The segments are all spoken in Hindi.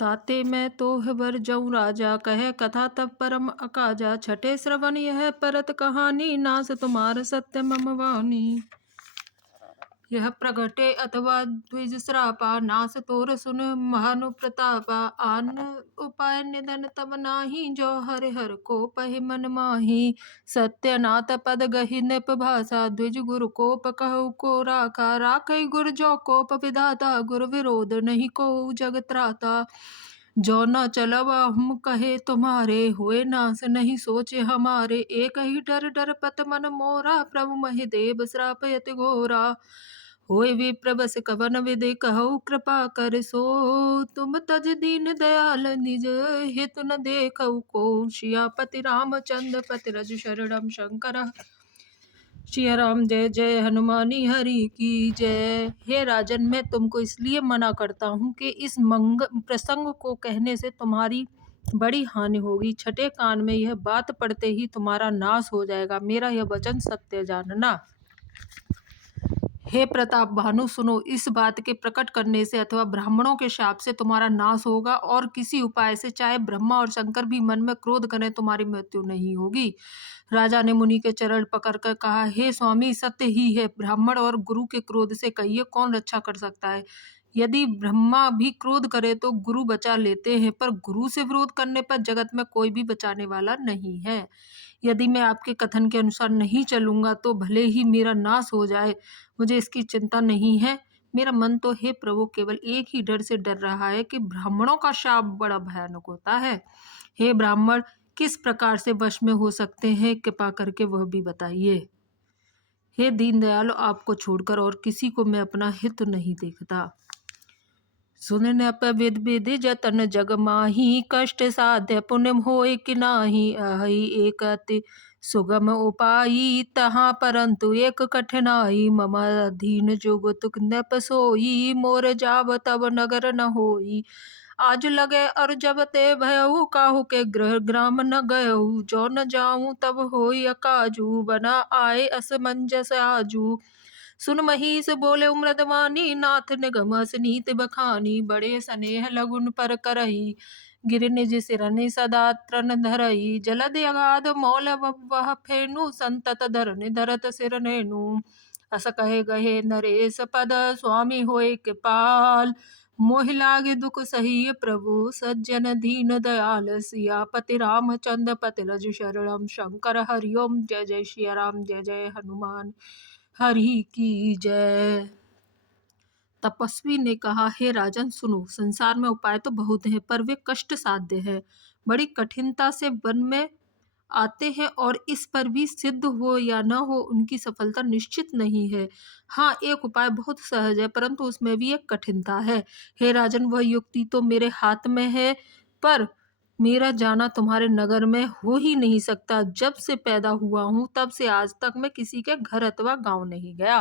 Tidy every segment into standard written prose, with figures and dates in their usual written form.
ताते मैं तोह बर जऊँ राजा, कहे कथा तब परम अकाजा। छठे श्रवण यह परत कहानी, नास तुम्हार सत्य मम वाणी। यह प्रगटे अथवा द्विज श्रापा, नास तोर सुन महानु प्रतापा। आन उपाय निधन तब नाही, जो हरि हर को पहि मन माही। सत्यनाथ पद गहि नृप भाषा, द्विज गुरु कोप कहु को राखा। राखै गुर जो कोप विधाता, गुर विरोध नहीं को जग त्राता। जो न चलब हम कहे तुम्हारे, हुए नास नहीं सोचे हमारे। एक ही डर डर पत मन मोरा, प्रभु महि देव श्राप यति घोरा। होय विप्र बस कवन विधि कहु, कृपा कर सो तुम तज दीन दयाल निज। हित न देखउ को, सियापति रामचंद्र पति रज शरणम शंकर। श्री राम जय जय हनुमानी हरि की जय। हे राजन, मैं तुमको इसलिए मना करता हूँ कि इस प्रसंग को कहने से तुम्हारी बड़ी हानि होगी। छठे कान में यह बात पड़ते ही तुम्हारा नाश हो जाएगा। मेरा यह वचन सत्य जानना। हे प्रताप भानु, सुनो। इस बात के प्रकट करने से अथवा ब्राह्मणों के शाप से तुम्हारा नाश होगा, और किसी उपाय से चाहे ब्रह्मा और शंकर भी मन में क्रोध करें, तुम्हारी मृत्यु नहीं होगी। राजा ने मुनि के चरण पकड़कर कहा, हे स्वामी, सत्य ही है। ब्राह्मण और गुरु के क्रोध से कहिए कौन रक्षा कर सकता है। यदि ब्रह्मा भी क्रोध करे तो गुरु बचा लेते हैं, पर गुरु से विरोध करने पर जगत में कोई भी बचाने वाला नहीं है। यदि मैं आपके कथन के अनुसार नहीं चलूंगा तो भले ही मेरा नाश हो जाए, मुझे इसकी चिंता नहीं है। मेरा मन तो हे प्रभु केवल एक ही डर से डर रहा है कि ब्राह्मणों का शाप बड़ा भयानक होता है। हे ब्राह्मण, किस प्रकार से वश में हो सकते हैं, कृपा करके वह भी बताइए। हे दीनदयाल, आपको छोड़कर और किसी को मैं अपना हित नहीं देखता। सुन न विद विधि जतन जग माही, कष्ट साध्य पुण्य होय कि नाही। अहि एक अति सुगम उपायी, तहाँ परंतु एक कठिनाई। मम अधीन जुग तुक नप सोई, मोर जाव तब नगर न होई। आज लगे और जब ते भयऊ, काहू के गृह ग्राम न गयऊ। जो न जाऊं तब होई अकाजू, बना आए असमंजस आजू। सुन महिष बोले मृदवानी, नाथ निगम नीत बखानी। बड़े स्नेह लगुन पर करही, गिर निज सिरनि सदा त्रन धरई। जलद अगाध मौल वह फेनु, संतत धरनि धरत सिर नेनु। अस कहे गहे नरेश पद, स्वामी होय कृपाल। मोहि लागे दुख सही प्रभु, सज्जन दीन दयाल। सियापति रामचंद्र पति रज शरणम शंकर। हरिओम। जय जय श्री राम, जय जय हनुमान हरि की जय। तपस्वी ने कहा, हे राजन सुनो। संसार में उपाय तो बहुत हैं, पर वे कष्ट साध्य है। बड़ी कठिनता से वन में आते हैं, और इस पर भी सिद्ध हो या न हो उनकी सफलता निश्चित नहीं है। हाँ, एक उपाय बहुत सहज है, परंतु उसमें भी एक कठिनता है। हे राजन, वह युक्ति तो मेरे हाथ में है, पर मेरा जाना तुम्हारे नगर में हो ही नहीं सकता। जब से पैदा हुआ हूं तब से आज तक मैं किसी के घर अथवा गांव नहीं गया,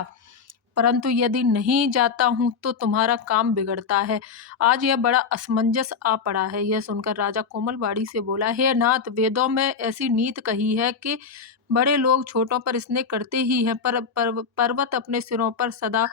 परंतु यदि नहीं जाता हूं तो तुम्हारा काम बिगड़ता है। आज यह बड़ा असमंजस आ पड़ा है। यह सुनकर राजा कोमलवाड़ी से बोला, हे नाथ, वेदों में ऐसी नीति कही है कि बड़े लोग छोटों पर स्नेह करते ही हैं, पर पर्वत अपने सिरों पर सदा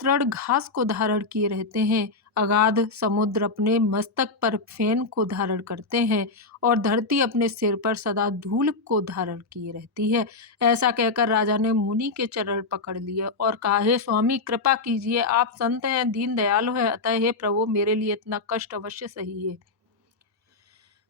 तृण घास को धारण किए रहते हैं। अगाध समुद्र अपने मस्तक पर फेन को धारण करते हैं, और धरती अपने सिर पर सदा धूल को धारण किए रहती है। ऐसा कहकर राजा ने मुनि के चरण पकड़ लिए और कहा, हे स्वामी, कृपा कीजिए। आप संत हैं, दीन दयालु हैं, अतः हे प्रभु, मेरे लिए इतना कष्ट अवश्य सही है।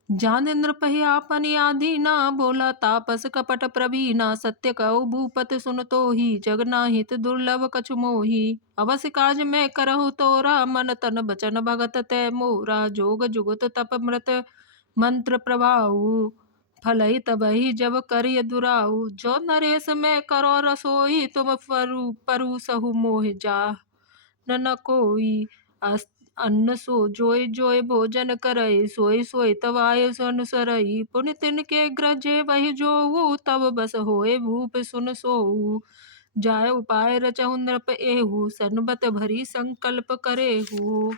जान इंद्र पहि आपनि आदीना, बोला तापस कपट प्रवीणा। सत्य कहु भूपति सुन तो ही, जगनाहित दुर्लभ कछु मोही। अवश्य काज मैं करहु तोरा, मन तन बचन भगत तै मोरा। जोग जुगत तप मृत मंत्र प्रभाऊ, फलहि तबहि जब करिय दुराऊ। जो नरेश मैं करो रसोई, तुम परुसहु मोहि जा न कोई। अन्न सो जोय जोय भोजन करई, सोई सोई तब आय अनुसरई। पुनि तिनके ग्रजे वही जोऊ, तब बस होए भूप सुन सोऊ। जाय उपाय रचहु नृप एहू, सनबत भरी संकल्प करेहू।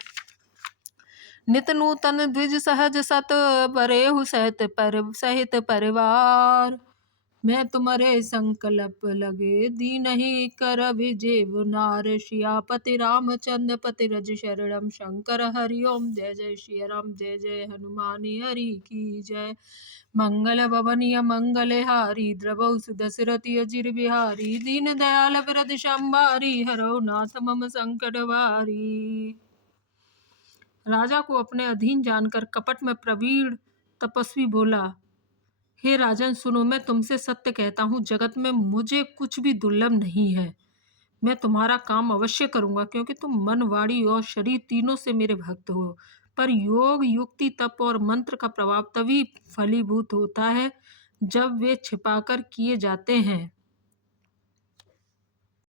नित नूतन द्विज सहज सत, बरेहु सहित परिवार। मैं तुम्हारे संकल्प लगे दीनहि कर विजेव नार सियापति रामचंद्र पति रज शरणम शंकर हरि ओम जय जय श्री राम जय जय हनुमानी हरि की जय। मंगल भवनीय मंगल हारी द्रवौ सुदशरथि अजिर बिहारी दीन दयाल वरद शंभारी हरौ नाथ मम संकट वारी। राजा को अपने अधीन जानकर कपट में प्रवीण तपस्वी बोला, हे राजन सुनो, मैं तुमसे सत्य कहता हूँ, जगत में मुझे कुछ भी दुर्लभ नहीं है। मैं तुम्हारा काम अवश्य करूंगा क्योंकि तुम मन वाणी और शरीर तीनों से मेरे भक्त हो। पर योग युक्ति तप और मंत्र का प्रभाव तभी फलीभूत होता है जब वे छिपाकर किए जाते हैं।